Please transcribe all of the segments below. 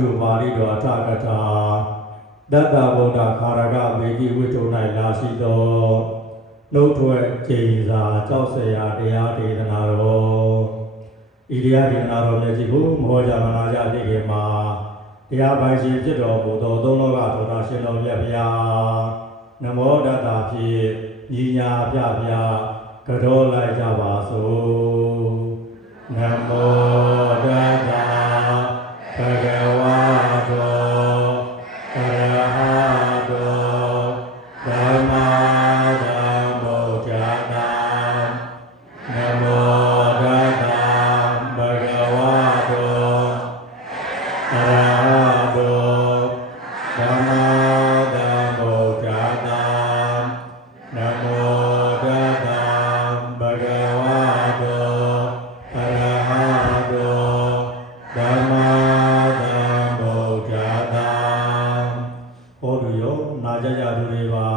ထုပါဠိတော်အထကထာတတ္တဗုဒ္ဓခါရကဝေကိဝိထု၌လာရှိသောနှုတ်ထွက်ကျိန်စာကြောက်စရာတရားဒေသနာတော်ဤတရားဒေသနာတော်မြတ်ကြီးကိုမောကြမနာကြဖြစ်ခင်မှာတရားပိုင်ရှင်ဖြစ်တော်မူသောသုံးလောကသောတာရှင်တော်မြတ်ဗျာနမောတတ္တာဖြင့်ညီညာပြပြကြောလိုက်ကြပါစို့နမောတတ္တာဘဂဝါတောအရဟတောသမ္မာသမ္ဗုဒ္ဓတ္တနမောတတ္တာဘဂဝါတောအရဟတောသမ္မာသမ္ဗုဒ္ဓတ္တနမောတတ္တာဘဂဝါတောအရဟတောသမ္မာသမ္ဗုဒ္ဓတ္တဟောတုယောနာကြကြသူတွေပါ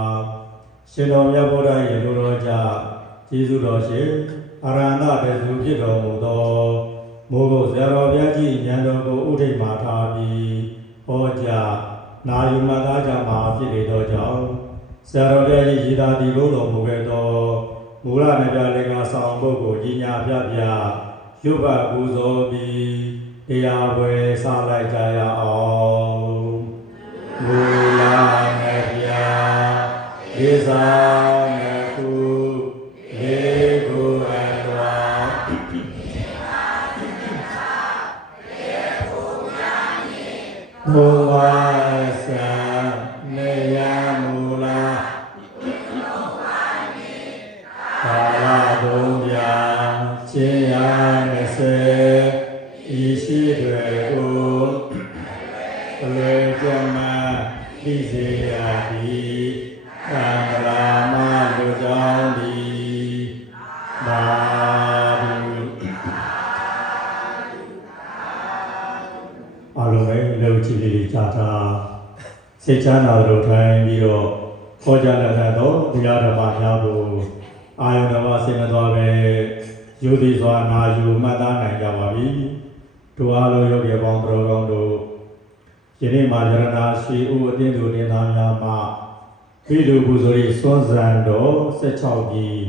ရှင်တော်မြတ်ဗုဒ္ဓရဲ့လူတော်ကြကျေးဇူးတော်ရှင်အရဟတတေသူဖြစ်တော်မူသောမိုးကုတ်ဆရာတော်ဘုရားကြီးဉာဏ်တော်ကိုဥထိပ်မှာထားပြီးဟောကြားနာယူမှတ်သားကြမှာဖြစ်နေသောကြောင့်ဆရာတော်ဘုရားကြီးရည်သာတည်ဖို့တော်မူခဲ့သောမူလနပြလင်္ကာဆောင်ပုဂ္ဂိုလ်ကြီးညာပြပြရုပ်ဘပူဇော်ပြီးတရားပွဲစလိုက်ကြရအောင်မူလနပြဒေသနကုလေကိုအလွာဘုဝါသနေယမူလာကာလတုံးပြချင်းရ20ဤရှိတွေကိုအလွယ်ကြမှာသိစေရသည်သံဃာမလူကြောင့်သည်သာဓုအလုံးပဲလုံချီလေးကြာတာစိတ်ချမ်းသာလို့ထိုင်ပြီးတော့ဟောကြားလက်ထတော့တရားဓမ္မများကိုအာယုဓမ္မစင်မသွားပဲယူသည်စွာနာယူမှတ်သားနိုင်ကြပါပြီတို့အားလုံးရုပ်ရပေါင်းတော်ကောင်းတို့ယနေ့မှာယရဏရှိဥအတင်းသူတင်သားများမှဖိလူပူဇော်၏စွန့်စံတော်16ကြီး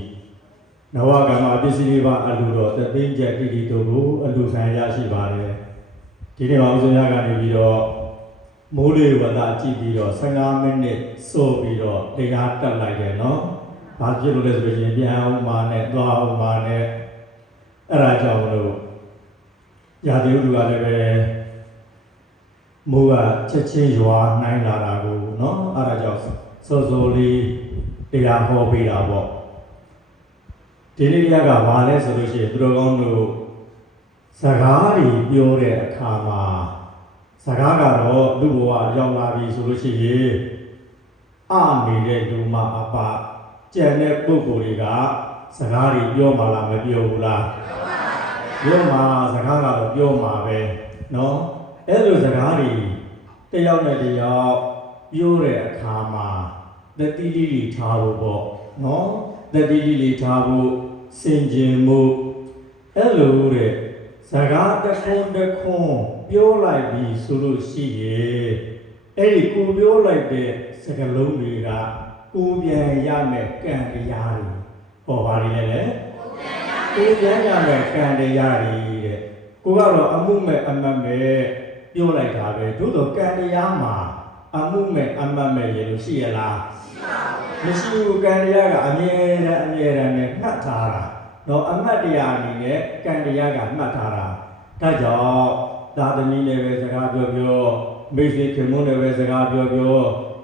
နဝကမ္မပစ္စည်းလေးပါအလူတော်တသိန်းကျက်တိတိတို့ကိုအလူခံရရှိပါတယ်ဒီနေ့မှာဥစဉ်ရကနေပြီးတော့မိုးလေဝသကြည့်ပြီးတော့15မိနစ်စိုးပြီးတော့တရားတက်လိုက်တယ်နော်။ဘာဖြစ်လို့လဲဆိုရင်ပြန်အောင်မာနဲ့သွားအောင်မာနဲ့အဲ့ဒါကြောင့်လို့ရာသီဥတုကလည်းပဲမိုးကချက်ချင်းရွာနိုင်လာတာကိုနော်အဲ့ဒါကြောင့်စိုးစိုးလေးတရားဟောပေးတာပေါ့ဒီနေ့ရကဘာလဲဆိုလို့ရှိရင်သူတော်ကောင်းတို့စကားတွေပြောတဲ့အခါမှာစကားကတော့လူဘဝရောက်လာပြီဆိုလို့ရှိရင်နေတဲ့လူမအပကြံတဲ့ပုဂ္ဂိုလ်တွေကစကားတွေပြောမှလားမပြောဘူးလားပြောမှာစကားကတော့ပြောမှာပဲเนาะအဲ့လိုစကားတွေတယောက်နဲ့တယောက်ပြောတဲ့အခါမှာတတိတိလေးထားဖို့ပေါ့เนาะတတိတိလေးထားဖို့စင်ကြင်မှုအဲ့လိုတဲ့စကားတစ်ခွန်းတစ်ခွန်းပြောလိုက်ပြီဆိုလို့ရှိရင်အဲ့ဒီကိုပြောလိုက်တဲ့စကားလုံးတွေကကိုပြန်ရမယ်ကံတရားတွေဟောပါလိမ့်လေကိုပြန်ရမယ်ကံတရားတွေတဲ့ကိုကတော့အမှုမဲ့အမတ်မဲ့ပြောလိုက်တာပဲသို့တော့ကံတရားမှာအမှုမဲ့အမတ်မဲ့ရေလို့ရှိရလားမရှိဘူးကံတရားကအမြဲတမ်းနဲ့မှတ်ထားတာတော့အမတ်တရားအနေနဲ့ကံတရားကမှတ်ထားတာဒါကြောင့်သာသမီလည်းပဲစကားပြောမိတ်ဆွေခင်မုန်းလည်းပဲစကားပြော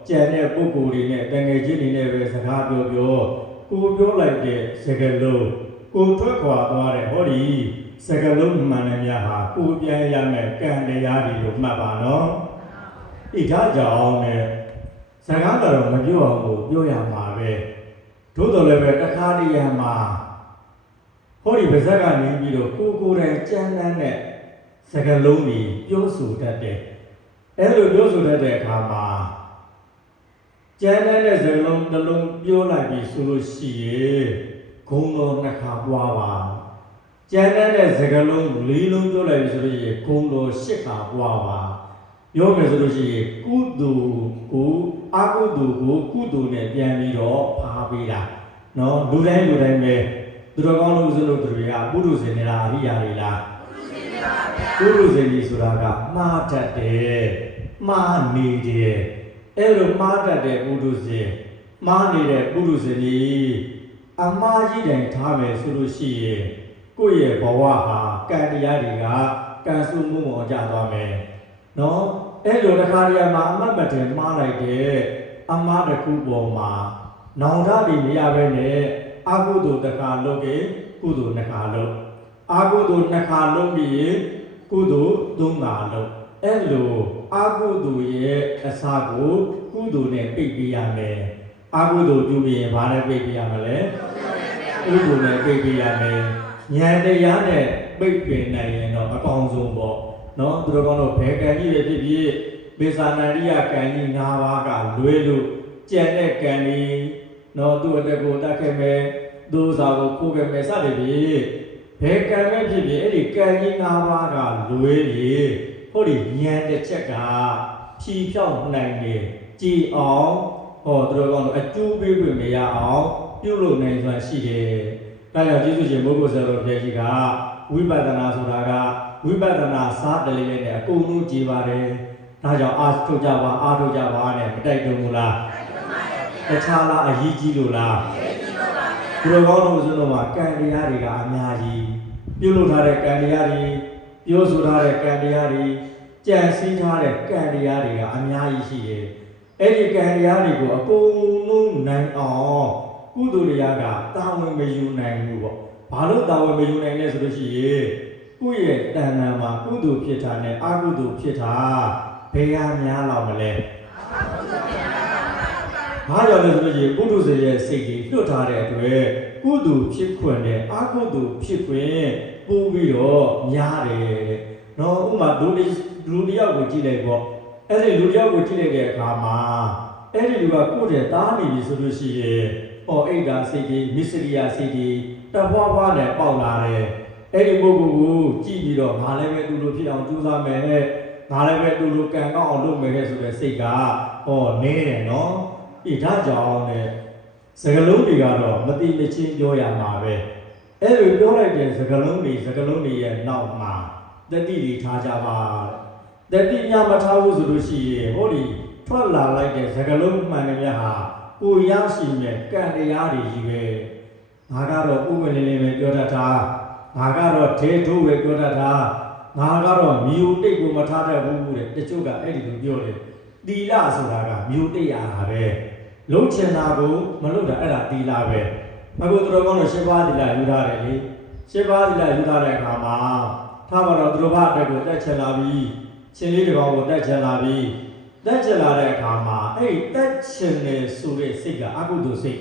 ကြံတဲ့ပုဂ္ဂိုလ်တွေနဲ့တန်ငယ်ချင်းတွေနဲ့ပဲစကားပြောကိုပြောလိုက်တဲ့စကားလုံးကိုထွက်ခွာသွားတဲ့ဟောဒီစကားလုံးမှန်တယ်များဟာကိုပြန်ရမယ်ကံတရားတွေလို့မှတ်ပါနော်ဤဒါကြောင့်နဲ့စကားကတော့မပြောအောင်ကိုပြောရမှာပဲသို့တော်လည်းပဲတစ်ခါတည်းရမှာဟောဒီပါဇက်ကနေပြီးတော့ကိုယ်တိုင်ကြမ်းတမ်းတဲ့စကားလုံးတွေပြောဆိုတတ်တယ်အဲ့လိုပြောဆိုတတ်တဲ့အခါမှာကြမ်းတမ်းတဲ့စကားလုံးတစ်လုံးပြောလိုက်ပြီဆိုလို့ရှိရင်ဂုံတော်နှစ်ခါပွားပါကြမ်းတမ်းတဲ့စကားလုံး၄လုံးပြောလိုက်ပြီဆိုလို့ရှိရင်ဂုံတော်၈ခါပွားပါ ပြောမယ်ဆိုလို့ရှိရင်ကုသိုလ်ကိုအကုသိုလ်ကိုကုသိုလ်နဲ့ပြန်ပြီးတော့ဖားပေးတာနော်လူတိုင်းပဲသူတော်ကောင်းလို့ဆိုလို့တွေကပုရုဇဉ်တွေလားအရိယာတွေလားပုရုဇဉ်တွေဆိုတာကမှားတတ်တယ်မှားနေတယ်အဲ့လိုမှားတတ်တဲ့ပုရုဇဉ်မှားနေတဲ့ပုရုဇဉ်ကြီးအမှားကြီးတိုင်းထားမယ်ဆိုလို့ရှိရင်ကိုယ့်ရဲ့ဘဝဟာကံတရားတွေကကံစုမှုပေါ်ကျသွားမယ်နော်အဲ့လိုတစ်ခါတည်းမှာအမှတ်မတင်မှားလိုက်တဲ့အမှားတစ်ခုပေါ်မှာနောင်တပြီးမရဘဲနဲ့အကုသိုလ်တစ်ခါလုပ်ရင်ကုသိုလ်နှစ်ခါလုပ်အကုသိုလ်နှစ်ခါလုပ်ပြီးရင်ကုသိုလ်သုံးခါလုပ်အဲ့လိုအကုသိုလ်ရဲ့အစာကိုကုသိုလ်နဲ့ပိတ်ပေးရမယ်အကုသိုလ်ပြုပြီးရင်ဘာနဲ့ပိတ်ပေးရမလဲကုသိုလ်နဲ့ပိတ်ပေးရမယ်ဉာဏ်တရားနဲ့ပိတ်ပင်နိုင်ရင်တော့အကောင်းဆုံးပေါ့နော်သူတို့ကတော့ဘယ်ကံကြီးပဲဖြစ်ဖြစ်ပေသာနာရိယကံကြီး၅ပါးကလွဲလို့ကျန်တဲ့ကံကြီးနော်သူ့အတက်ကိုတတ်ခဲ့မယ်သူ့စာကိုပို့ခဲ့မယ်စသည်ဖြင့်ဘယ်ကံပဲဖြစ်ဖြစ်အဲ့ဒီကံကြီး၅ပါးကလွဲပြီးဟိုဒီဉာဏ်တစ်ချက်ကဖြီးဖြောက်နိုင်တယ်ကြည်အောင်ဟောသူတို့ကတော့အကျိုးပေးခွင့်မရအောင်ပြုလုပ်နိုင်စွမ်းရှိတယ်ဒါကြောင့်ကျေးဇူးရှင်ဘုရားဆရာတော်ဘုရားကြီးကဝိပဿနာဆိုတာကဝိပဿနာစားတလေးလေးနဲ့အကုန်လုံးကြည်ပါတယ်ဒါကြောင့်အားထုတ်ကြပါနဲ့မတိုက်တုံဘူးလားတခြားလားအရေးကြီးလို့လားဘုရားကောင်းလို့ဆိုတော့ကံတရားတွေကအများကြီးပြုလုပ်ထားတဲ့ကံတရားတွေပြောဆိုထားတဲ့ကံတရားတွေကြံစည်ထားတဲ့ကံတရားတွေကအများကြီးရှိတယ်အဲ့ဒီကံတရားတွေကိုအကုန်လုံးနိုင်အောင်ကုသိုလ်တရားကတာဝန်မယူနိုင်ဘူးပေါ့ဘာလို့တာဝန်မယူနိုင်လဲဆိုလို့ရှိရင်ကိုယ့်ရဲ့တဏ္ဍာမှာကုသိုလ်ဖြစ်တာနဲ့အကုသိုလ်ဖြစ်တာဘယ်ဟာများလောက်မလဲဘာကြောင့်လဲဆိုလို့ရှိရင်ပုထုဇဉ်ရဲ့စိတ်ကြီးလွတ်ထားတဲ့အတွက်ကုသိုလ်ဖြစ်ခွင့်နဲ့အကုသိုလ်ဖြစ်ခွင့်ပို့ပြီးတော့များတယ်နော်ဥပမာလူတယောက်ကိုကြည့်လိုက်ပေါ့အဲ့ဒီလူတယောက်ကိုကြည့်လိုက်တဲ့အခါမှာအဲ့ဒီလူကကိုယ့်ရဲ့သားနေပြီဆိုလို့ရှိရင်အိတ်ဓာစိတ်ကြီးမစ္စရိယစိတ်ကြီးတပွားပွားနဲ့ပေါက်လာတယ်အဲ့ဒီပုဂ္ဂိုလ်ကိုကြည့်ပြီးတော့ငါလည်းပဲသူလိုဖြစ်အောင်ကြိုးစားမယ်နဲ့ငါလည်းပဲသူလိုကံကောင်းအောင်လုပ်မယ်ဆိုတဲ့စိတ်ကနေတယ်နော်ဒါကြောင့်နဲ့စကလုံးတွေကတော့မတိမချင်းပြောရမှာပဲအဲ့လိုပြောလိုက်တဲ့စကလုံးတွေရဲ့နောက်မှာတတိတွေထားကြပါတတိများမထားဘူးဆိုလို့ရှိရင်ဟောဒီထွက်လာလိုက်တဲ့စကလုံးမှန်တယ်များဟာကိုရရှိမဲ့ကံတရားတွေကြီးပဲငါကတော့ဥပ္ပလင်းလေးပဲပြောတတ်တာငါကတော့ဒေထုပဲပြောတတ်တာငါကတော့မြို့တိတ်ကိုမထားတတ်ဘူးတဲ့တချို့ကအဲ့ဒီလိုပြောတယ်တီလာဆိုတာကမြို့တိတ်ရတာပဲလုံးချင်တာကိုမလုပ်တာအဲ့ဒါတီလာပဲအခုသူတော်ကောင်းတို့၈ပါးတီလာယူထားတယ်လေ၈ပါးတီလာယူထားတဲ့အခါမှာထားပါတော့သူတော်ဘာအတွက်ကိုတက်ချင်လာပြီးရှင်လေးတစ်ကောင်ကိုတက်ချင်လာပြီးတက်ချင်လာတဲ့အခါမှာအဲ့ဒီတက်ချင်နေဆိုတဲ့စိတ်ကအကုသိုလ်စိတ်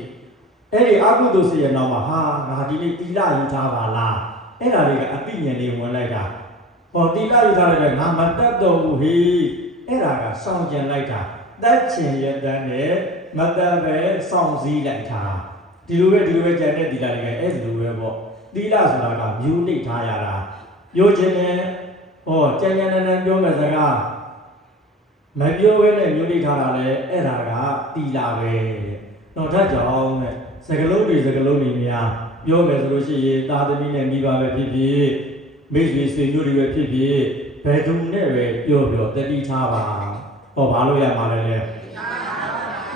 အဲ့ဒီအကုသိုလ်စိတ်ရဲ့နောက်မှာငါဒီနေ့တီလာယူထားပါလားအဲ့ဒါတွေကအတိညာဉ်လေးဝင်လိုက်တာတီလာယူထားတဲ့ငါမတက်တော့ဘူးဟေးအဲ့ဒါကစောင့်ကြံလိုက်တာတက်ချင်ရတဲ့နဲ့မတက်ပဲစောင့်စည်းလိုက်တာဒီလိုပဲကြံတဲ့တီလာတွေကအဲ့ဒီလိုပဲပေါ့တီလာဆိုတာကမျိုးနှိပ်ထားရတာပြောခြင်းနဲ့ကြံနန်းပြောမဲ့စကားမပြောဘဲနဲ့မျိုးနှိပ်ထားတာလဲအဲ့ဒါကတီလာပဲတော့ဒါကြောင့်နဲ့စကလုံးတွေများပြောမယ်ဆိုလို့ရှိရင်သာသမီနဲ့မိဘပဲဖြစ်ဖြစ်မိတ်ဆွေဆွေမျိုးတွေပဲဖြစ်ဖြစ်ဘယ်သူနဲ့ပဲပြောတတိထားပါဘာလို့ရမှာလဲ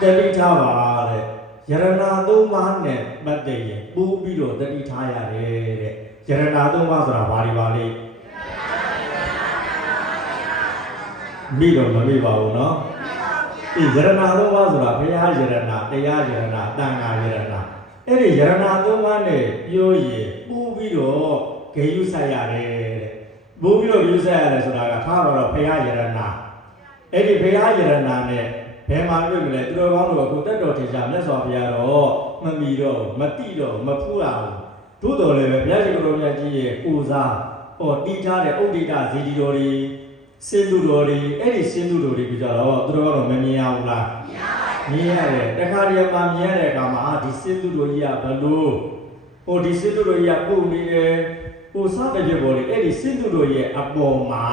တတိထားပါတဲ့ယရဏသုံးပါးနဲ့ပတ်သက်ရင်ပို့ပြီးတော့တတိထားရတယ်တဲ့ယရဏသုံးပါးဆိုတာဘာတွေပါလဲမိတော့မမိပါဘူးနော်ယရဏသုံးပါးဆိုတာဘုရားယရဏတရားယရဏတန်ခါယရဏအဲ့ဒီယရဏသုံးပါးနဲ့ပြောရင်ပို့ပြီးတော့ဂေယုဆိုင်ရတယ်တဲ့ပို့ပြီးတော့ဂေယုဆိုင်ရတယ်ဆိုတာကထားတော့ဘုရားယရဏအဲ့ဒီဘုရားယရဏနဲ့ဘယ်မှာတွေ့မလဲသူတော်ကောင်းတို့အခုတက်တော်ထင်ရှားမြတ်စွာဘုရားတော့မမီတော့မတိတော့မဖူးတာဘူးသို့တော်လည်းပဲဘုရားရှင်ကိုယ်တော်မြတ်ကြီးရဲ့ကိုစားတီးထားတဲ့ဥဒိတဇေဒီတော်တွေစင်သူတော်တွေအဲ့ဒီစင်သူတော်တွေကြတော့သူတော်ကတော့မမြင်ရဘူးလားမြင်ရတယ်တခါတည်းမှမြင်ရတဲ့အခါမှာဒီစင်သူတော်ကြီးကဘလို့ဒီစင်သူတော်ကြီးကပုံနေတယ်စတဲ့ပြပေါ်လေအဲ့ဒီစင်သူတော်ရဲ့အပေါ်မှာ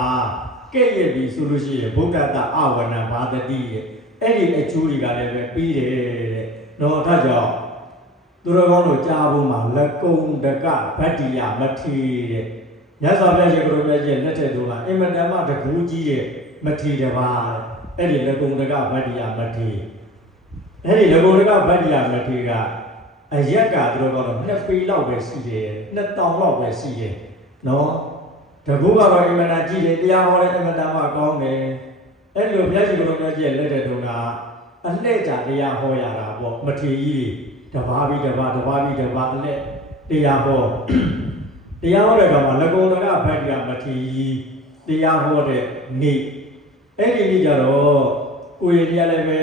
ကဲ့ရဲ့ပြီးဆိုလို့ရှိရင်ဘုဒ္ဓတာအဝနံဘာတတိရဲ့အဲ့ဒီအကျိုးတွေကလည်းပဲပြီးတယ်တဲ့နော်ဒါကြောင့်သူတော်ကောင်းတို့ကြားဖို့မှာလက်ကုံတကဗတ္တိယမထေတဲ့မြတ်စွာဘုရားရှင်ကိုယ်တော်မြတ်ကြီးလက်ထက်တို့ကအင်မတန်မှတကူကြီးရဲ့မထေတပါးအဲ့ဒီလက်ကုံတကဗတ္တိယမထေအဲ့ဒီလက်ကုံတကဗတ္တိယမထေကအရက်ကသူတော်ကောင်းတို့2ပေလောက်ပဲရှိတယ်2000လောက်ပဲရှိတယ်နော်တကူကတော့အင်မတန်ကြီးတယ်တရားဟောတဲ့အင်မတန်မှကောင်းတယ်အဲ့လိုဘုရားရှင်ကိုယ်တော်မြတ်ကြီးလက်ထက်တို့ကအလှည့်ကြတရားဟောရတာပေါ့မထေကြီးတပါးပြီးတပါးအလှည့်တရားဟောတရားဟောတဲ့ကောင်မှာလက်ကုံတကဗတ္တိယမထေကြီးတရားဟောတဲ့နေ့အဲ့ဒီနေ့ကျတော့ကိုယ်ရည်တရားလည်းပဲ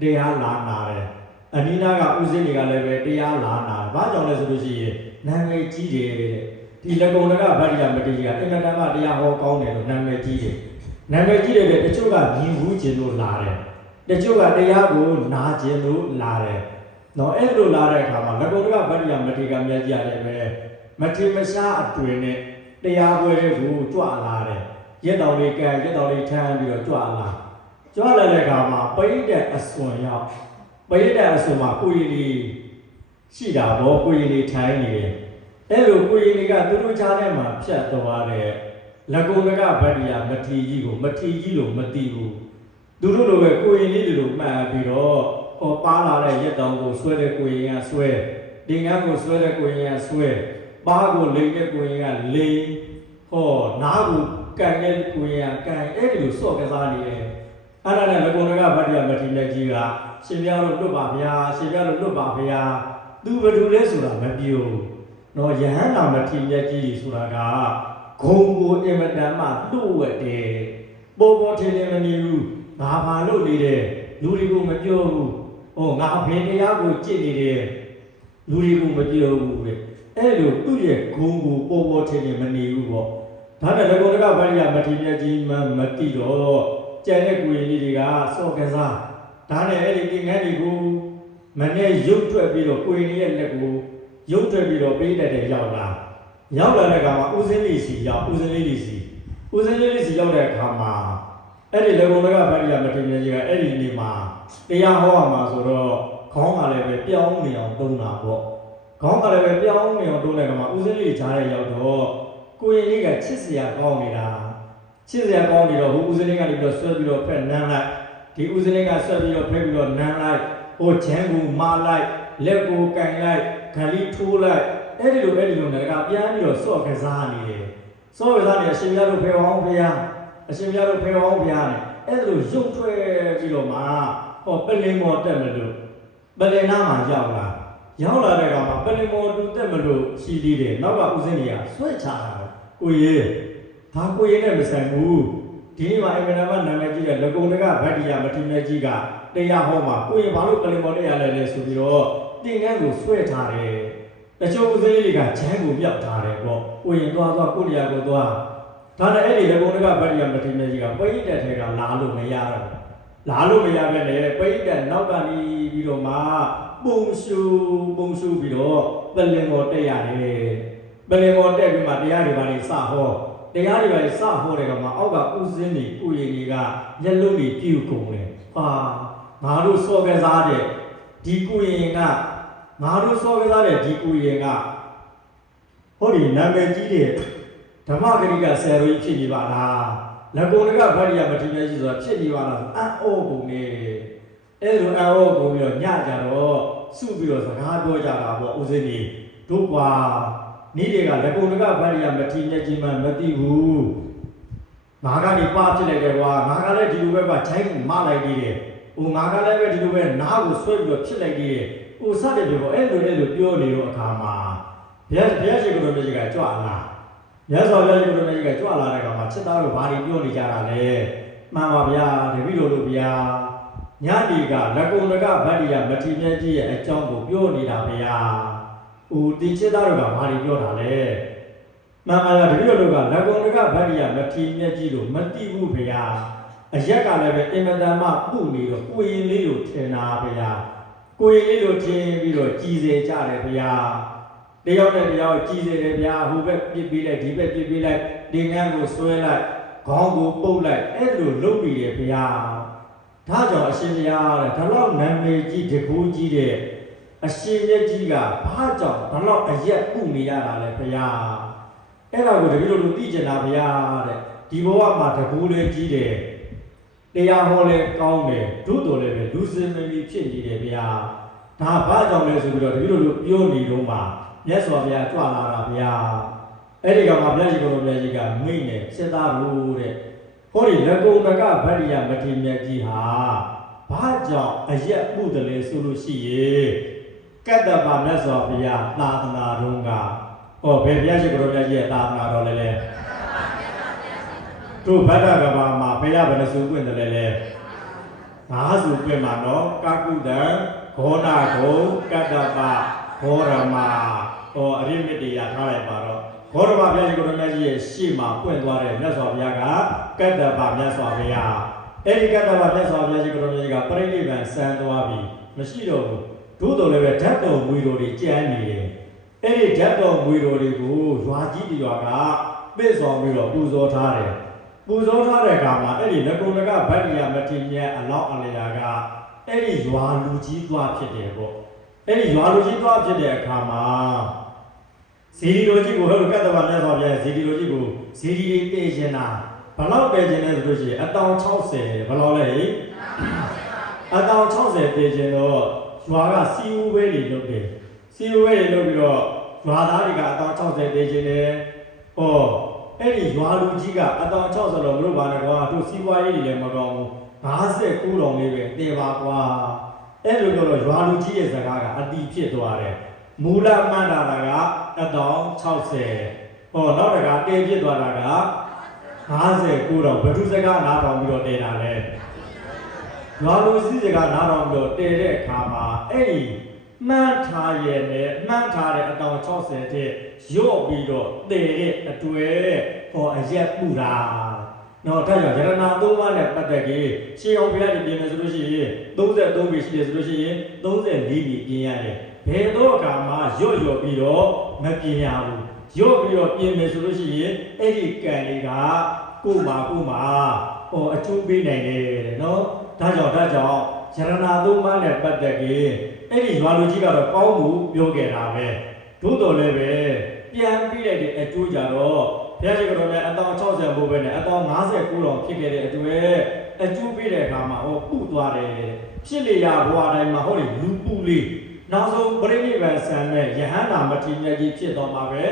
တရားလာနာတယ်အနိနာကဥစဉ်တွေကလည်းပဲတရားလာနာတယ်ဘာကြောင့်လဲဆိုလို့ရှိရင်နာမည်ကြီးတယ်တဲ့ဒီလက်ကုံတကဗတ္တိယမထေကြီးကအင်မတန်မှတရားဟောကောင်းတယ်လို့နာမည်ကြီးတယ်နာမည်ကြီးတယ်တချို့ကမြင်ဘူးခြင်းလို့လာတယ်တချို့ကတရားကိုနာခြင်းလို့လာတယ်နော်အဲ့လိုလာတဲ့အခါမှာလက်ကုံတကဗတ္တိယမထေကမြတ်ကြီးရတယ်ပဲမထေမရှားအတွင်နဲ့တရားပွဲတွေကိုကြွလာတယ်ရက်တော်လေးကဲရက်တော်လေးထမ်းပြီးတော့ကြွလာတဲ့အခါမှာပိဋကအစွန်ရောက်ပိဋကအစွန်မှာကိုရင်လေးရှိတာပေါ့ကိုရင်လေးထိုင်နေတယ်အဲ့လိုကိုရင်လေးကသူတို့ချားထဲမှာဖြတ်သွားတဲ့လက်ကုံတကဗတ္တိယမထေကြီးကိုမထေကြီးလို့မသိဘူးသူတို့လိုပဲကိုရင်လေးတွေလိုမှတ်ပြီးတော့ဟောပါလာတဲ့ရက်တော်ကိုဆွဲတဲ့ကိုရင်ကဆွဲဒီငါကိုဆွဲတဲ့ကိုရင်ကဆွဲပါးကိုလိမ့်တဲ့ကိုရင်ကလိမ့်ဟောနားကိုကန်တဲ့ကိုရင်ကကန်အဲ့ဒီလိုစော့ကစားနေတယ်အဲ့ဒါနဲ့လက်ကုံတကဗတ္တိယမထေမြတ်ကြီးကရှင်ပြားတို့လွတ်ပါဗျာရှင်ပြားတို့လွတ်ပါဗျာသူဘယ်သူလဲဆိုတာမပြောနော်ယဟန္တာမထေမြတ်ကြီးဆိုတာကဂုံကိုအင်မတန်မှလှုပ်ဝက်တယ်ပေါ်ထင်မနေဘူးငါဘာလုပ်နေတယ်လူတွေကိုမပြောဘူးဟောငါဘယ်တရားကိုကြည့်နေတယ်လူတွေကိုမပြောဘူးတဲ့အဲ့လိုသူ့ရဲ့ဂုံကိုပေါ်ထင်မနေဘူးပေါ့ဒါနဲ့လက်ကုံတကဗတ္တိယမထေမြတ်ကြီးမှမတိတော့ကျန်တဲ့ကိုရင်လေးတွေကစော့ကစားဒါနဲ့အဲ့ဒီသင်္ကန်းတွေကိုမနဲ့ရုပ်ထွက်ပြီးတော့ကိုရင်လေးရဲ့လက်ကိုရုပ်ထွက်ပြီးတော့ပေးတတ်တဲ့ရောက်လာတဲ့အခါမှာဦးစင်းလေးစီရောက်ဦးစင်းလေးစီရောက်တဲ့အခါမှာအဲ့ဒီလက်ကုံတကဗတ္တိယမထေမြတ်ကြီးကအဲ့ဒီနေ့မှာတရားဟောရမှာဆိုတော့ခေါင်းကလည်းပဲပြောင်းနေအောင်တုံးတာပေါ့ခေါင်းကလည်းပဲပြောင်းနေအောင်တုံးတဲ့အခါမှာဦးစင်းလေးကြားရရောက်တော့ကိုရင်လေးကချစ်စရာကောင်းနေတာချစ်စရာကောင်းနေတော့ဟိုဦးစင်းလေးကနေပြီးတော့ဆွဲပြီးတော့ဖက်နမ်းလိုက်ဒီဦးစင်းလေးကဆွဲပြီးတော့ဖက်ပြီးတော့နမ်းလိုက်ဟိုချမ်းကိုမလိုက်လက်ကိုကင်လိုက်ဂလီထိုးလိုက်အဲ့ဒီလိုနဲ့ကပြန်ပြီးတော့စော့ကစားနေတယ်စော့ကစားနေအရှင်မြတ်တို့ဖေဟောင်းဖေဟာအရှင်မြတ်တို့ဖေဟောင်းဖေဟာနဲ့အဲ့ဒီလိုရုပ်ထွက်ပြီးတော့မှဟောပလင်မော်တက်မလို့ပလင်နာမှာရောက်လာတဲ့ကောင်မှာပလင်မော်တူတက်မလို့ရှိသေးတယ်နောက်ကဦးစင်းကြီးကဆွဲချတာကိုကြီးဒါကိုကြီးနဲ့မဆိုင်ဘူးဒီနေ့မှာအင်မတန်မှနာမည်ကြီးတဲ့လက်ကုံတကဗတ္တိယမထေမြတ်ကြီးကတရားဟောမှာကိုကြီးဘာလို့ပလင်မော်တက်ရလဲဆိုပြီးတော့သင်္ကန်းကိုဆွဲထားတယ်တချို့ဦးစင်းလေးတွေကချမ်းကိုမြောက်ထားတယ်ပေါ့ကိုရင်သွားကိုတရားကိုသွားဒါနဲ့အဲ့ဒီလက်ကုံတကဗတ္တိယမထေမြတ်ကြီးကပိဋကထဲကလာလို့မရတော့ပဲလေပိဋကနောက်ကနေပြီးတော့မှပုံရှုပြီးတော့ပလင်မော်တက်ရတယ်ပလင်မော်တက်ပြီးမှတရားတွေပါလေစဟောတဲ့ကောင်မှာအောက်ကဥစဉ်တွေဥယျာဉ်တွေကလက်လုံးတွေပြုတ်ကုန်တယ်ဟာငါတို့စောကစားတဲ့ဒီဥယျာဉ်ကငါတို့စောကစားတဲ့ဒီဥယျာဉ်ကဟောဒီနာမည်ကြီးတဲ့ဓမ္မဂရိကဆယ်ရီဖြစ်နေပါလားလက်ကုံတကဗတ္တိယမထေမြတ်ကြီးဆိုတာဖြစ်နေပါလားအံ့ဩကုန်နေအဲ့လိုအံ့ဩကုန်ပြီးတော့ညကြတော့စုပြီးတော့စကားပြောကြတာပေါ့ဥစဉ်ကြီးတို့ကွာနေ့တွေကလက်ကုံတကဗတ္တိယမထေမြတ်ကြီးမှမသိဘူးငါကနေပါဖြစ်လိုက်တယ်ကွာငါကလည်းဒီလိုပဲကွာခြိုင်းကိုမလိုက်သေးတယ်ဟိုငါကလည်းပဲဒီလိုပဲနားကိုဆွဲပြီးတော့ဖြစ်လိုက်သေးတယ်ဟိုစတဲ့ပြောအဲ့လိုပြောနေတော့အခါမှာဘုရားရှင်ကိုယ်တော်မြတ်ကြီးကကြွလာမြတ်စွာဘုရားရှင်ကိုယ်တော်မြတ်ကြီးကကြွလာတဲ့အခါမှာချက်သားတို့ဘာတွေပြောနေကြတာလဲမှန်ပါဗျာတပည့်တော်တို့ဗျာညဒီကလက်ကုံတကဗတ္တိယမထေမြတ်ကြီးရဲ့အကြောင်းကိုပြောနေတာဗျာဟိုဒီချက်သားတို့ကဘာတွေပြောတာလဲမှန်ပါဗျာတပည့်တော်တို့ကလက်ကုံတကဗတ္တိယမထေမြတ်ကြီးလို့မသိဘူးဗျာအရက်ကလည်းပဲအင်မတန်မှပုနေတော့ကိုရင်လေးကိုထင်တာဗျာကိုရင်လေးကိုထင်ပြီးတော့ကြည်စေကြတယ်ဗျာတယောက်နဲ့တယောက်ကြည်စေတယ်ဗျာဟိုဘက်ပြစ်ပေးလိုက်ဒီဘက်ပြစ်ပေးလိုက်ဒီငန်းကိုဆွဲလိုက် ခေါင်းကိုပုတ်လိုက်အဲ့လိုလုပ်ပြီးတယ်ဗျာဒါကြောင့်အရှင်ဘုရားတဲ့ဒါလောက်နာမည်ကြီးတကူကြီးတဲ့အရှင်မြတ်ကြီးကဘာကြောင့်ဒါလောက်အရက်ပုနေရတာလဲဘုရားအဲ့ဒါကိုတပည့်တော်တို့သိကျင်တာဘုရားတဲ့ဒီဘဝမှာတကူလေးကြီးတယ်တရားဟောလဲကောင်းတယ်တို့တော်လည်းပဲလူစင်မီဖြစ်နေတယ်ဗျာဒါဘာကြောင့်လဲဆိုပြီးတော့တပည့်တော်တို့ပြောနေတော့မှမြတ်စွာဘုရားကြွလာတာဗျာအဲ့ဒီကမှာဘုရားရှင်ကိုယ်တော်ဘုရားကြီးကမိတ်နဲ့စစ်သားလို့တဲ့ဟောဒီလက်ကုံတကဗတ္တိယမထေမြတ်ကြီးဟာဘာကြောင့်အရက်ပုတယ်လဲဆိုလို့ရှိရဲ့ကတ္တဗမြတ်စွာဘုရားသာသနာတော်ကဟောဘယ်ဘုရားရှင်ကိုယ်တော်ဘုရားကြီးရဲ့သာသနာတော်လဲတို့ဗတ္တကဘာမှာဘုရားဘယ်နှစုပွင့်တယ်လဲငါးစုပွင့်မှာနော်ကကုတံဂောနာဂုံကတ္တဗဘောရမဟောအရိမတိယထားလိုက်ပါတော့ဘောရမဘုရားရှင်ကိုယ်တော်မြတ်ကြီးရဲ့ရှေ့မှာပွင့်သွားတဲ့မြတ်စွာဘုရားကကတ္တဗမြတ်စွာဘုရားအဲ့ဒီကတ္တဗမြတ်စွာဘုရားရှင်ကိုယ်တော်မြတ်ကြီးကပြိဋိဘံစံသွားပြီမရှိတော့ဘူးတို့တော်လည်းပဲဓာတ်တော်မွေတော်တွေကျမ်းနေတယ်အဲ့ဒီဓာတ်တော်မွေတော်တွေကိုရွာကြီးတရွာကပြည့်စုံပြီးတော့ပူဇော်ထားတယ်ပူဇော်ထားတဲ့အခါမှာအဲ့ဒီလက်ကုံတကဗတ္တိယမထေမြတ်အလောင်းအလျာကအဲ့ဒီရွာလူကြီးသွားဖြစ်တယ်ပေါ့အဲ့ဒီရွာလူကြီးသွားဖြစ်တဲ့အခါမှာဇီဒီလိုကြီးကိုဟဲ့ကတ္တဗမြတ်စွာဘုရားဇီဒီလိုကြီးကိုဇီဒီတွေတည်ရှင်တာဘလောက်တည်ရှင်လဲဆိုလို့ရှိရင်အတောင်60ဘလောက်လဲအတောင်60တည်ရှင်တော့ရွာကစီဦးဝဲတွေလုပ်တယ်စီဦးဝဲတွေလုပ်ပြီးတော့ရွာသားတွေကအတောင်60တည်ရှင်တယ်ဟောအဲ့ဒီရွာလူကြီးကအတောင်60လို့မလို့ပါနဲ့ကွာတို့စီးပွားရေးတွေလည်းမကောင်းဘူး59တောင်လေးပဲတည်ပါကွာအဲ့လိုတော့ရွာလူကြီးရဲ့စကားကအတီးဖြစ်သွားတယ်မူလမှန်တာကအတောင်60ဟောနောက်တကတည်ဖြစ်သွားတာက59တောင်ဘယ်သူစကားနားထောင်ပြီးတော့တည်တာလဲရွာလူစီးစကားနားထောင်ပြီးတော့တည်တဲ့အခါမှာအဲ့ဒီမှန်းထားရဲ့နဲ့မှန်းထားတဲ့အတောင်60တဲ့ရော့ပြီးတော့တည်တဲ့အတွေ့ဟောအရက်ပူတာနော်ဒါကြောင့်ယရဏသုံးပါးနဲ့ပတ်သက်ပြီးရှင်းအောင်ဘုရားကြီးပြင်မယ်ဆိုလို့ရှိရင်33ပြီရှိတယ်ဆိုလို့ရှိရင်34ပြီပြင်ရတယ်ဘယ်တော့အခါမှရော့ပြီးတော့မပြင်ရဘူးရော့ပြီးတော့ပြင်မယ်ဆိုလို့ရှိရင်အဲ့ဒီကံတွေကကို့မှာဟောအကျိုးပေးနိုင်တယ်တဲ့နော်ဒါကြောင့်ယရဏသုံးပါးနဲ့ပတ်သက်ပြီးအဲ့ဒီရွာလူကြီးကတော့ကောင်းမှုပြောခဲ့တာပဲသို့တော်လည်းပဲပြန်ပြီးလိုက်တဲ့အကျိုးကြတော့ဘုရားရှင်ကိုယ်တော်မြတ်အတောင်60ဘိုးပဲနဲ့အတောင်59တောင်ဖြစ်ခဲ့တဲ့အတွေ့အကျိုးပေးတဲ့အခါမှာဟောပူသွားတယ်ဖြစ်လေရဘဝတိုင်းမှာဟောဒီလူပူလေးနောက်ဆုံးပြိဋိဘံဆံနဲ့ယဟန္တာမထေရကြီးဖြစ်တော်မှာပဲ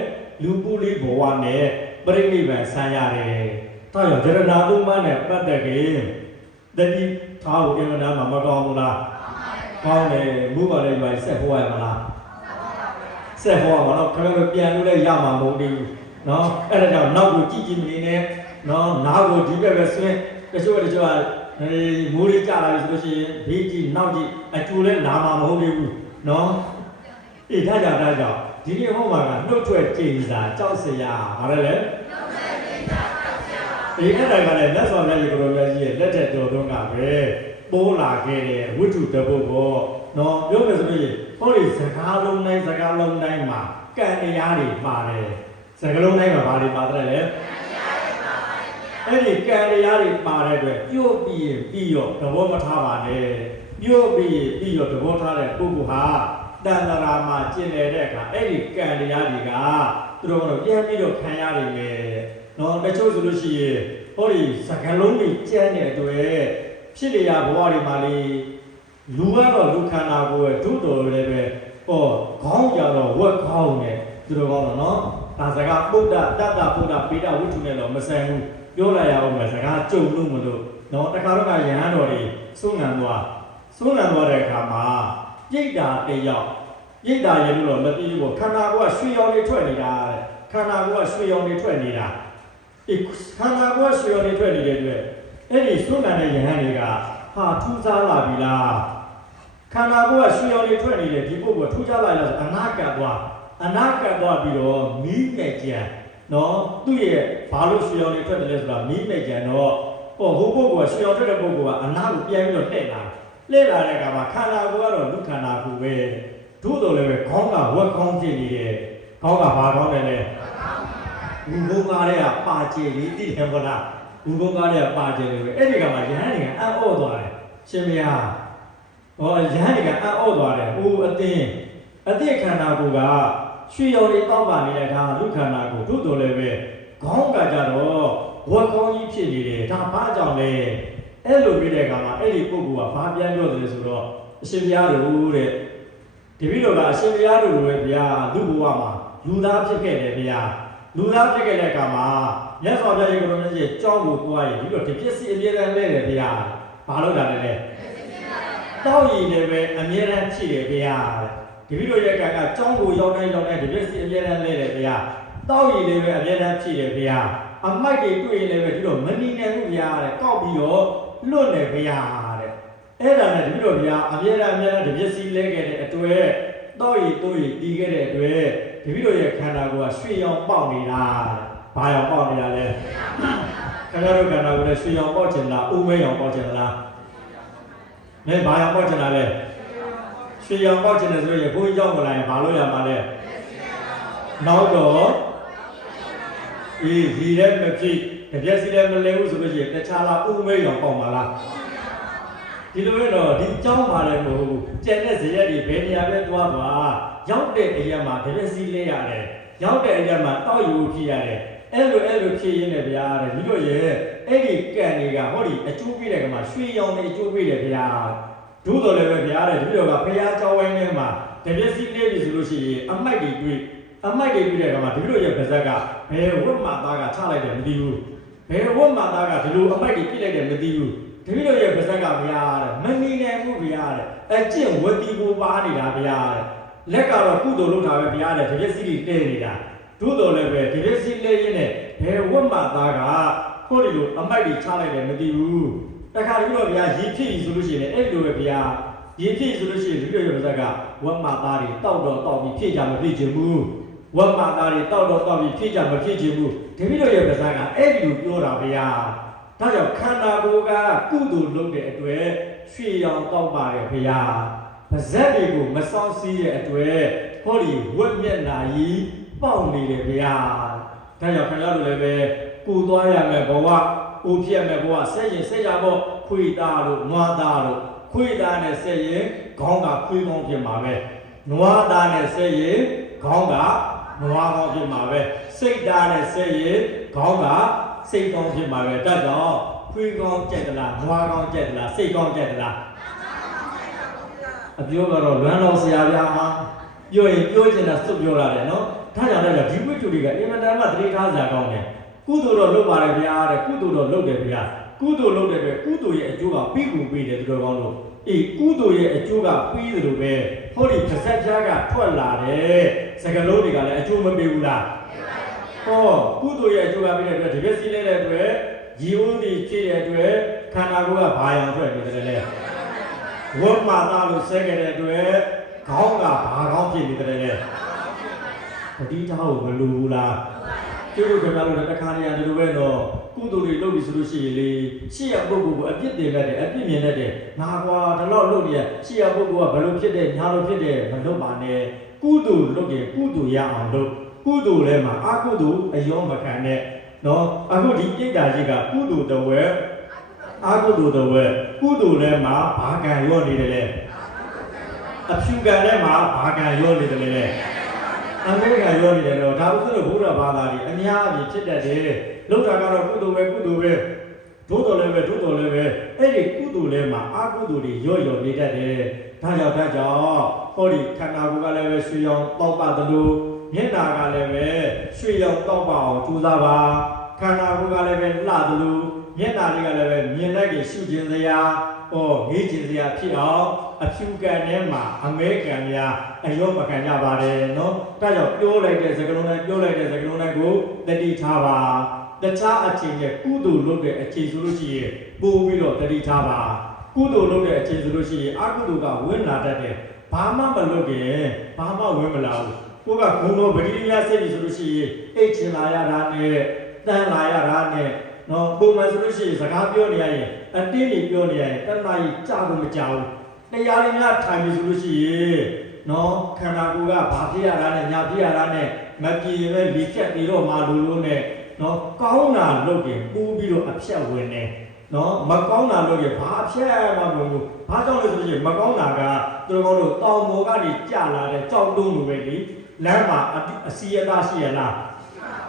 လူပူလေးဘဝနဲ့ပြိဋိဘံဆံရတယ်ဒါကြောင့်ယရဏသုံးပါးနဲ့ပတ်သက်ပြီးတတိထားဖို့အင်္ဂနာမှာမကောင်းဘူးလားကောင်းတယ်ဘုရားလည်းရွာဆက်ဟောရမလားဆက်ဟောပါတော့ခင်ဗျားတို့ပြန်လို့လည်းရမှာမဟုတ်ဘူးနော်အဲ့ဒါကြောင့်နောက်ကိုကြည့်မနေနဲ့နော်နားကိုဒီဘက်ပဲဆွဲတချို့ကမိုးလေးကြလာပြီဆိုလို့ရှိရင်ဘေးကြည့်နောက်ကြည့်အကျိုးလည်းလာမှာမဟုတ်ဘူးနော်အေးဒါကြောင့်ဒီနေ့ဟောမှာကနှုတ်ထွက်ကြည်စာကြောက်စရာဘာလဲလဲဒီအဲ့ဒါကလည်းလက်ဆောင်မြတ်ကြီးကိုရောမြတ်ကြီးရဲ့လက်ထက်တော်တုန်းကပဲပိုးလာခဲ့တဲ့ဝိတုတပုတ်ကိုနော်ပြောမယ်ဆိုလို့ဟောဒီစကားလုံးတိုင်းမှာကံတရားတွေပါတယ်စကားလုံးတိုင်းမှာဘာတွေပါတယ်လဲအဲ့ဒီကံတရားတွေပါတဲ့အတွက်ပြုတ်ပြီးရောသဘောမထားပါနဲ့ပြုတ်ပြီးရောသဘောထားတဲ့ပုဂ္ဂိုလ်ဟာတန်တရာမှာကျင်လည်တဲ့အခါအဲ့ဒီကံတရားတွေကသူတို့ကတော့ပြန်ပြီးတော့ခံရတယ်လေနော်တချို့ဆိုလို့ရှိရင်ဟောဒီစကားလုံးတွေကျန်းတဲ့အတွက်ဖြစ်လေရဘဝတွေမှာလေလူကတော့လူခန္ဓာကိုယ်ဒုတော်လည်းပဲဟောခေါင်းကြတော့ဝက်ခေါင်းနဲ့သူတို့ကတော့နော်ဒါစကားပုဒ္ဒတတ္တပုဒ္ဒပေတဝိထုနဲ့တော့မဆိုင်ဘူးပြောလိုက်ရအောင်မယ်စကားကြုံလို့မလို့နော်တခါတော့ကယဟန်တော်တွေဆုံးငံသွားတဲ့အခါမှာပြိတ္တာတယောက်ပြိတ္တာရဲ့လို့တော့မသိဘူးခန္ဓာကိုယ်ကရွှေရောင်တွေထွက်နေတာတဲ့ခန္ဓာကိုယ်ကရွှေရောင်တွေထွက်နေတာခန္ဓာကိုယ်ကရွှေရောင်တွေထွက်နေတဲ့အတွက်အဲ့ဒီဆုံးငံတဲ့ယဟန်တွေကဟာထူးခြားလာပြီလားခန္ဓာကိုယ်ကရွှေရောင်တွေထွက်နေတဲ့ဒီပုဂ္ဂိုလ်ထူးခြားလာလားအနာကပ်သွားပြီးတော့မီးမဲ့ကြံနော်သူ့ရဲ့ဘာလို့ရွှေရောင်တွေထွက်တယ်လဲဆိုတာမီးမဲ့ကြံတော့ဟိုပုဂ္ဂိုလ်ကရွှေရောင်ထွက်တဲ့ပုဂ္ဂိုလ်ကအနာကိုပြန်ပြီးတော့လှည့်လာတဲ့အခါမှာခန္ဓာကိုယ်ကတော့လူခန္ဓာကိုယ်ပဲသို့တော်လည်းပဲခေါင်းကဝက်ခေါင်းဖြစ်နေတယ်ခေါင်းကဘာခေါင်းလဲလူဘုံကားတဲ့ကပါကျေလေးသိတယ်မလား ဘူကုန်းကားတွေကပါကျင်နေပဲအဲ့ဒီကမှရဟန်းတွေကအံ့ဩသွားတယ်ရှင်မယားဟောရဟန်းတွေကအံ့ဩသွားတယ်အိုးအသိခန္ဓာကိုယ်ကရွှေရော်တွေတောက်ပါနေတဲ့ဒါလူခန္ဓာကိုယ်တို့တော်လည်းပဲခေါင်းကကြတော့ဝက်ကောင်းကြီးဖြစ်နေတယ်ဒါဘာကြောင့်လဲအဲ့လိုပြတဲ့အခါမှာအဲ့ဒီပုဂ္ဂိုလ်ကဘာပြန်ပြောတယ်ဆိုတော့အရှင်ဘုရားတို့တဲ့တပည့်တော်ကအရှင်ဘုရားတို့လိုပဲဗျာလူဘဝမှာလူသားဖြစ်ခဲ့တယ်ဗျာလူသားဖြစ်ခဲ့တဲ့အခါမှာမြတ်စွာဘုရားရဲ့ကိုယ်တော်မြတ်ရဲ့ကြောင်းကိုတွားရင်ဒီလိုဒီပစ္စည်းအမြဲတမ်းလဲတယ်ဗျာဘာလို့တာလဲတောက်ရည်လည်းပဲအမြဲတမ်းဖြစ်တယ်ဗျာတပည့်တော်ရဲ့ကံကကြောင်းကိုရောက်တိုင်းဒီပစ္စည်းအမြဲတမ်းလဲတယ်ဗျာတောက်ရည်လည်းပဲအမြဲတမ်းဖြစ်တယ်ဗျာအမိုက်တွေတွေ့ရင်လည်းပဲဒီလိုမနေနိုင်ဘူးဗျာတဲ့ကောက်ပြီးတော့လွတ်နေဗျာတဲ့အဲ့ဒါနဲ့တပည့်တော်ဗျာအမြဲတမ်းဒီပစ္စည်းလဲခဲ့တဲ့အတွက်တောက်ရည်တိုးရည်တီးခဲ့တဲ့အတွက်တပည့်တော်ရဲ့ခန္ဓာကိုယ်ကရွှေရောင်ပေါက်နေတာဘာရောင်ပေါက်နေတာလဲခင်ဗျားတို့ခန္ဓာကိုယ်နဲ့ရွှေရောင်ပေါက်ချင်လားဥမဲရောင်ပေါက်ချင်လားမဲဘာရောင်ပေါက်ချင်လားလဲရွှေရောင်ပေါက်ချင်တယ်ဆိုရင်ဘုန်းကြီးကြောင့်မလာရင်ဘာလို့ရမှာလဲနောက်တော့ဒီလည်းမဖြစ်တပြက်စီလည်းမလဲဘူးဆိုလို့ရှိရင်တခြားလားဥမဲရောင်ပေါက်မှာလားဒီလိုပဲတော့ဒီကြောင်းပါလည်းမဟုတ်ဘူးကျန်တဲ့ဇရက်တွေဘယ်နေရာပဲသွားသွားရောက်တဲ့အရာမှာတပြက်စီလဲရတယ်ရောက်တဲ့အရာမှာတောက်ယူဖြစ်ရတယ်အဲ့လိုဖြစ်ရင်းနဲ့ဗျာတဲ့ဒီလိုရဲ့အဲ့ဒီကံတွေကဟောဒီအကျိုးပေးတဲ့ကမှာရွှေရောင်တွေအကျိုးပေးတယ်ဗျာဒုတော်လည်းပဲဗျာတဲ့ဒီလိုကဘုရားကြောင်းဝိုင်းထဲမှာတပြက်စီလဲပြီဆိုလို့ရှိရင်အမိုက်တွေတွေ့တဲ့ကမှာဒီလိုရဲ့ပါဇက်ကဘယ်ဝတ်မှသားကချလိုက်တယ်မသိဘူးဘယ်ဝတ်မှသားကဒီလိုအမိုက်တွေပြစ်လိုက်တယ်မသိဘူးတပည့်တော်ရဲ့ပါဇက်ကဗျာတဲ့မနေနိုင်ဘူးဗျာတဲ့အကျင့်ဝတိကိုပါနေတာဗျာတဲ့လက်ကတော့ကုသိုလ်လုပ်တာပဲဗျာတဲ့တပည့်စီတွေတဲနေတာတို့တော်လည်းပဲတပည့်စီလဲရင်းနဲ့ဘယ်ဝတ်မှသားကခိုးဒီလိုအမိုက်တွေချလိုက်တယ်မသိဘူးတခါတည်းတော့ဗျာရေဖြစ်ဆိုလို့ရှိရင်အဲ့လိုပဲဗျာရေဖြစ်ဆိုလို့ရှိရင်တပည့်တော်ရဲ့ပါဇက်ကဝတ်မှသားတွေတောက်ပြီးဖြစ်ကြမဖြစ်ချင်ဘူးဝတ်မှသားတွေတောက်ပြီးဖြစ်ကြမဖြစ်ချင်ဘူးတပည့်တော်ရဲ့ပါဇက်ကအဲ့ဒီလိုပြောတာဗျာဒါကြောင့်ခန္ဓာကိုယ်ကကုသိုလ်လုပ်တဲ့အတွက်ရွှေရောင်တောက်ပါတယ်ဖေယားပါဇက်တွေကိုမစောင့်စည်းတဲ့အတွက်ဟောဒီဝက်မျက်နာကြီးပေါက်နေတယ်ဖေယားဒါကြောင့်ခင်ဗျားတို့လည်းပဲကိုသွားရမယ်ဘဝအိုးပြက်မယ်ဘဝဆက်ရင်ဆက်ကြပေါ့ခွေသားတို့နွားသားတို့ခွေသားနဲ့ဆက်ရင်ခေါင်းကခွေးကောင်းဖြစ်မှာပဲနွားသားနဲ့ဆက်ရင်ခေါင်းကနွားကောင်းဖြစ်မှာပဲစိတ်သားနဲ့ဆက်ရင်ခေါင်းကစိတ်ကောင်းဖြစ်မှာပဲတတ်တော့ခွေးကောင်းကြက်သလားနွားကောင်းကြက်သလားစိတ်ကောင်းကြက်သလားအပြောကတော့လွမ်းတော်ဆရာပြားမှာပြောရင်ပြောချင်တာစွတ်ပြောရတယ်နော်ဒါကြောင့်လည်းဒီဝိတ္တုတွေကအင်မတန်မှသတိထားစရာကောင်းတယ်ကုသိုလ်တော့လုပ်ပါတယ်ဗျာတဲ့ကုသိုလ်တော့လုပ်တယ်ဗျာကုသိုလ်လုပ်တယ်ပဲကုသိုလ်ရဲ့အကျိုးကပြီးကူပြီးတယ်သူတော်ကောင်းလို့ကုသိုလ်ရဲ့အကျိုးကပြီးတယ်လို့ပဲဟောဒီပါဇက်ပြားကထွက်လာတယ်စကလုံးတွေကလည်းအကျိုးမပေးဘူးလားဟောကုသိုလ်ရဲ့အကျိုးကပြီးတဲ့အတွက်ဒီပစ္စည်းလေးတဲ့အတွက်ရည်ဝန်းတည်ဖြစ်တဲ့အတွက်ခန္ဓာကိုယ်ကဘာရောင်ထွက်နေတယ်လဲဝတ်မှသားလို့ဆဲခဲ့တဲ့အတွက်ခေါင်းကဘာကောင်းဖြစ်နေတယ်လဲပဋိဌာန်းကိုမလိုဘူးလားကျိုးတို့ခင်ဗျားတို့လည်းတစ်ခါနေရာဒီလိုပဲတော့ကုသိုလ်တွေလုပ်ပြီးဆိုလို့ရှိရင်လေရှေ့ရပုဂ္ဂိုလ်ကိုအပြစ်တင်တတ်တယ်အပြစ်မြင်တတ်တယ်ငါကွာဒီလောက်လုပ်နေရရှေ့ရပုဂ္ဂိုလ်ကဘယ်လိုဖြစ်တယ်ညာလိုဖြစ်တယ်မလုပ်ပါနဲ့ကုသိုလ်လုပ်ရင်ကုသိုလ်ရအောင်လုပ်ကုသိုလ်ထဲမှာအကုသိုလ်အယောမခံနဲ့နော်အခုဒီပြိတ္တာကြီးကကုသိုလ်တဝဲအကုသိုလ်တဝဲကုသိုလ်ထဲမှာဘာကံရောနေတယ်လဲအဖြူကံထဲမှာဘာကံရောနေတယ်လဲအမေကရောနေတယ်တော့ဒါဥစ္စာတို့ဘုရားဘာသာကြီးအများကြီးဖြစ်တတ်တယ်လောက်တာကတော့ကုသိုလ်ပဲဒုတော်လည်းပဲအဲ့ဒီကုသိုလ်ထဲမှာအကုသိုလ်တွေရော့နေတတ်တယ်ဒါကြောင့်ဟောဒီခန္ဓာကိုယ်ကလည်းပဲရွှေရောင်တောက်ပါသလိုမျက်နာကလည်းပဲရွှေရောင်တောက်ပါအောင်ကြိုးစားပါခန္ဓာကိုယ်ကလည်းပဲလှသလိုမျက်နာတွေကလည်းပဲမြင်လိုက်ရင်ရှုခြင်းစရာငေးခြင်းစရာဖြစ်အောင်အဖြူကံထဲမှာအမဲကံများအယောမခံကြပါတယ်နော်ဒါကြောင့်ပြောလိုက်တဲ့စကားလုံးတိုင်းကိုတတိထားပါတခြားအချိန်ရဲ့ကုသိုလ်လုပ်တဲ့အချိန်ဆိုလို့ရှိရင်ပို့ပြီးတော့တတိထားပါကုသိုလ်လုပ်တဲ့အချိန်ဆိုလို့ရှိရင်အကုသိုလ်ကဝင်လာတတ်တယ်ဘာမှမလုပ်ခင်ဘာမှဝင်မလာဘူးကိုကဂုံတော်ပဋိရိယစိတ်ကြီးဆိုလို့ရှိရင်အိတ်ချင်လာရတာနဲ့တန်းလာရတာနဲ့နော်ပုံမှန်ဆိုလို့ရှိရင်စကားပြောနေရရင်အတင်းနေပြောနေရရင်တဏှာကြီးကြာလို့မကြောက်ဘူးတရားရင်းများထိုင်ပြီဆိုလို့ရှိရင်နော်ခန္ဓာကိုယ်ကဘာဖြစ်ရတာနဲ့ညာဖြစ်ရတာနဲ့မပြေရင်ပဲလီဖြတ်ပြီးတော့မှလိုနဲ့ နော်ကောင်းတာလုပ်ရင်ပူးပြီးတော့အဖြတ်ဝင်နေနော်မကောင်းတာလုပ်ရင်ဘာအဖြတ်မှမဝင်ဘူးဘာကြောင့်လဲဆိုရင်မကောင်းတာကသူတို့တို့တောင်ပေါ်ကနေကြာလာတဲ့ကြောက်တုံးလိုပဲလေလမ်းမှာအစီအသားရှိရလား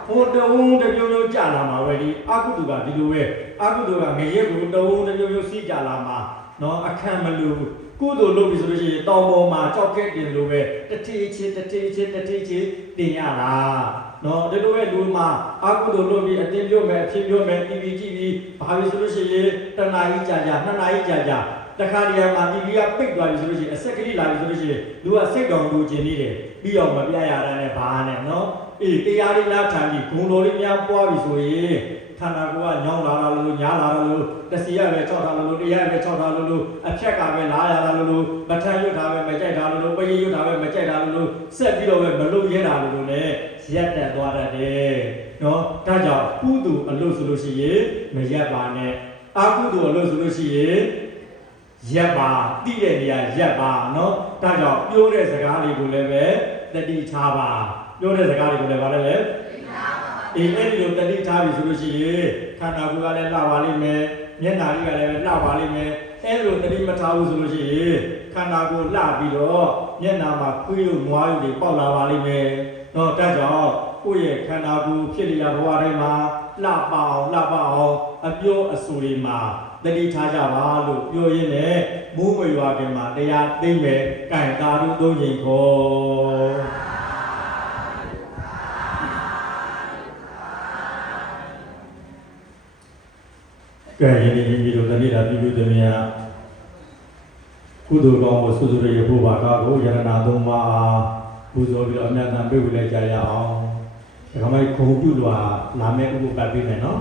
ဟိုတုံးတပြုံပြုံကြာလာမှာပဲဒီအကုသိုလ်ကဒီလိုပဲအကုသိုလ်ကငရဲကိုတုံးတပြုံပြုံစီးကြာလာမှာနော်အခန့်မလို့ကုသိုလ်လုပ်ပြီဆိုလို့ရှိရင်တောင်ပေါ်မှာကြောက်ခဲ့တင်လို့ပဲတတိချင်းတင်ရတာနော်ဒီလိုပဲလူမှာအကုသိုလ်လုပ်ပြီးအတင်းပြုတ်မယ်အဖြစ်ပြုတ်မယ်တီဗီကြည့်ပြီးဘာလို့ဆိုလို့ရှိရင်တနာကြီးကြာနှစ်နာရီကြာတခါတည်းမှာတီဗီကပိတ်သွားပြီဆိုလို့ရှိရင်အဆက်ကလေးလာပြီဆိုလို့ရှိရင်လူကစိတ်တော်လူကျင်နေတယ်ပြီးအောင်မပြရတာနဲ့ဘာနဲ့နော်အေးတရားလေးလားထိုင်ပြီးဂုံတော်လေးများပွားပြီဆိုရင်ခန္ဓာကိုယ်ကညောင်းလာတာလို့ညားလာတာလို့တစီရပဲချောက်တာလို့တရားပဲချောက်တာလို့အဖြက်ကပဲလာရတာလို့မထမ်းရွတ်တာပဲမကြိုက်တာလို့ပရင်ရွတ်တာပဲမကြိုက်တာလို့ဆက်ပြီးတော့ပဲမလုပ်ရဲတာလို့လည်းရက်တက်သွားတတ်တယ်နော်ဒါကြောင့်ကုသိုလ်အလို့ဆိုလို့ရှိရင်မရက်ပါနဲ့အကုသိုလ်အလို့ဆိုလို့ရှိရင်ရက်ပါတိတဲ့နေရာရက်ပါနော်ဒါကြောင့်ပြောတဲ့စကားလေးကိုလည်းပဲတတိထားပါပြောတဲ့စကားလေးကိုလည်းဗါလဲအေးအဲ့ဒီလိုတတိထားပြီဆိုလို့ရှိရင်ခန္ဓာကိုယ်ကလည်းလှပါလိမ့်မယ်မျက်နှာလေးကလည်းလှပါလိမ့်မယ်အဲ့လိုတတိမထားဘူးဆိုလို့ရှိရင်ခန္ဓာကိုယ်လှပြီးတော့မျက်နှာမှာခွေးရုပ်နွားရုပ်တွေပေါက်လာပါလိမ့်မယ်တော့ဒါကြောင့်ကိုယ့်ရဲ့ခန္ဓာကိုယ်ဖြစ်လျာဘဝတိုင်းမှာလှပအောင်အပြောအဆိုတွေမှာတတိထားကြပါလို့ပြောရင်းနဲ့မိုးမရွာခင်မှာတရားသိမ့်မယ်ကံသာတို့သုံးချိန်ခေါ်ကဲယနေ့မိမိတို့တဏှိတာပြုပြုသမီးများကုသိုလ်ကောင်းကိုစွစွရရဖို့ပါကားကိုယရနာသုံးပါးပူဇော်ပြီးတော့အမြတ်တမ်းပေးဝေလိုက်ကြရအောင်ဒါကမှခုံပြုလို့လာမဲ့ဥပ္ပပတ်ပေးမယ်နော်